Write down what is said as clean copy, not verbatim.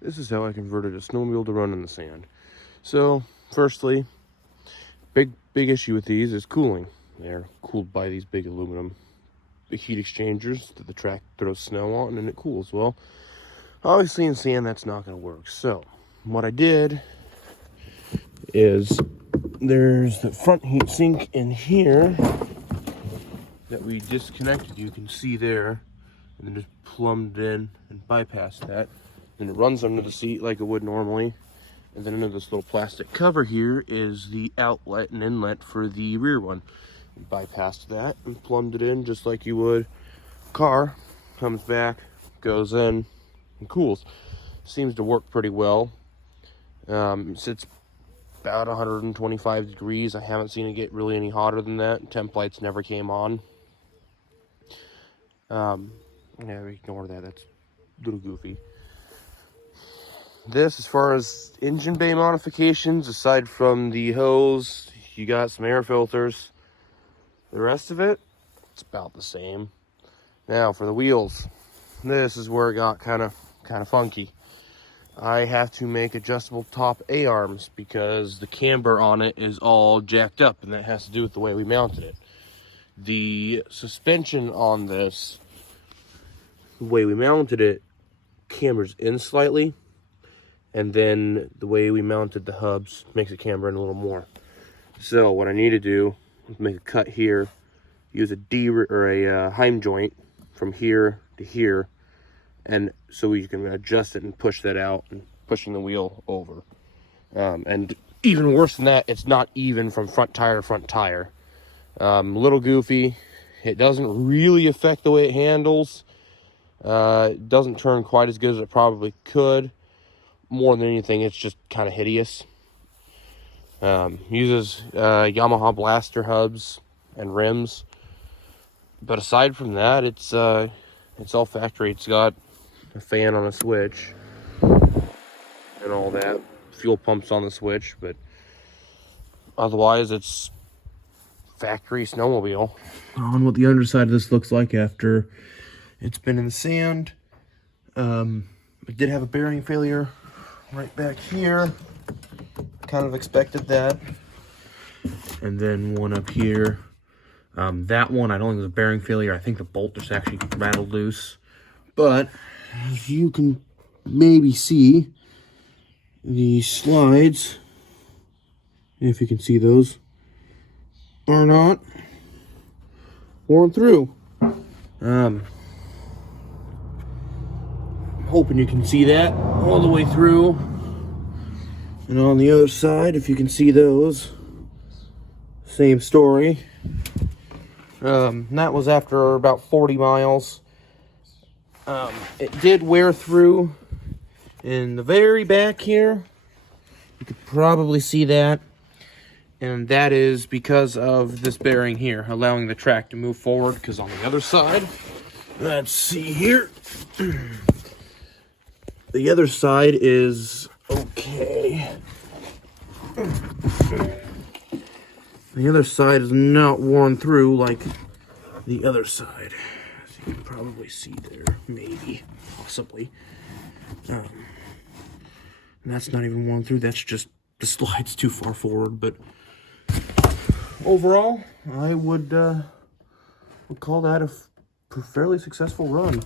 this is how I converted a snowmobile to run in the sand. So, firstly, big issue with these is cooling. They're cooled by these big aluminum heat exchangers that the track throws snow on, and it cools. Well, obviously in sand that's not going to work. So, what I did is there's the front heat sink in here that we disconnected. You can see there, and then just plumbed in and bypassed that. And it runs under the seat like it would normally. And then under this little plastic cover here is the outlet and inlet for the rear one. We bypassed that and plumbed it in just like you would a car. Comes back, goes in, and cools. Seems to work pretty well. Sits about 125 degrees. I haven't seen it get really any hotter than that. Temp lights never came on. Yeah, ignore that. That's a little goofy. This, as far as engine bay modifications, aside from the hose, you got some air filters. The rest of it, it's about the same. Now for the wheels, this is where it got kind of funky. I have to make adjustable top A-arms because the camber on it is all jacked up, and that has to do with the way we mounted it. The suspension on this, the way we mounted it, cambers in slightly, and then the way we mounted the hubs makes it camber in a little more. So what I need to do is make a cut here, use a Heim joint from here to here, and so you can adjust it and push that out and pushing the wheel over. And even worse than that, it's not even from front tire to front tire. A little goofy. It doesn't really affect the way it handles. It doesn't turn quite as good as it probably could. More than anything, it's just kind of hideous. Uses Yamaha blaster hubs and rims, but aside from that, it's all factory. It's got a fan on a switch and all that. Fuel pumps on the switch, but otherwise it's factory snowmobile. On what the underside of this looks like after it's been in the sand. It did have a bearing failure right back here. Kind of expected that. And then one up here. That one, I don't think it was a bearing failure. I think the bolt just actually rattled loose. But as you can maybe see, the slides, if you can see those, are not worn through. I'm hoping you can see that all the way through. And on the other side, if you can see those, same story. That was after about 40 miles. It did wear through in the very back here. You could probably see that. And that is because of this bearing here, allowing the track to move forward. Because on the other side, let's see here. The other side is okay. The other side is not worn through like the other side. As you can probably see there, maybe, possibly. And that's not even worn through. That's just the slide's too far forward. But overall, I would call that a fairly successful run.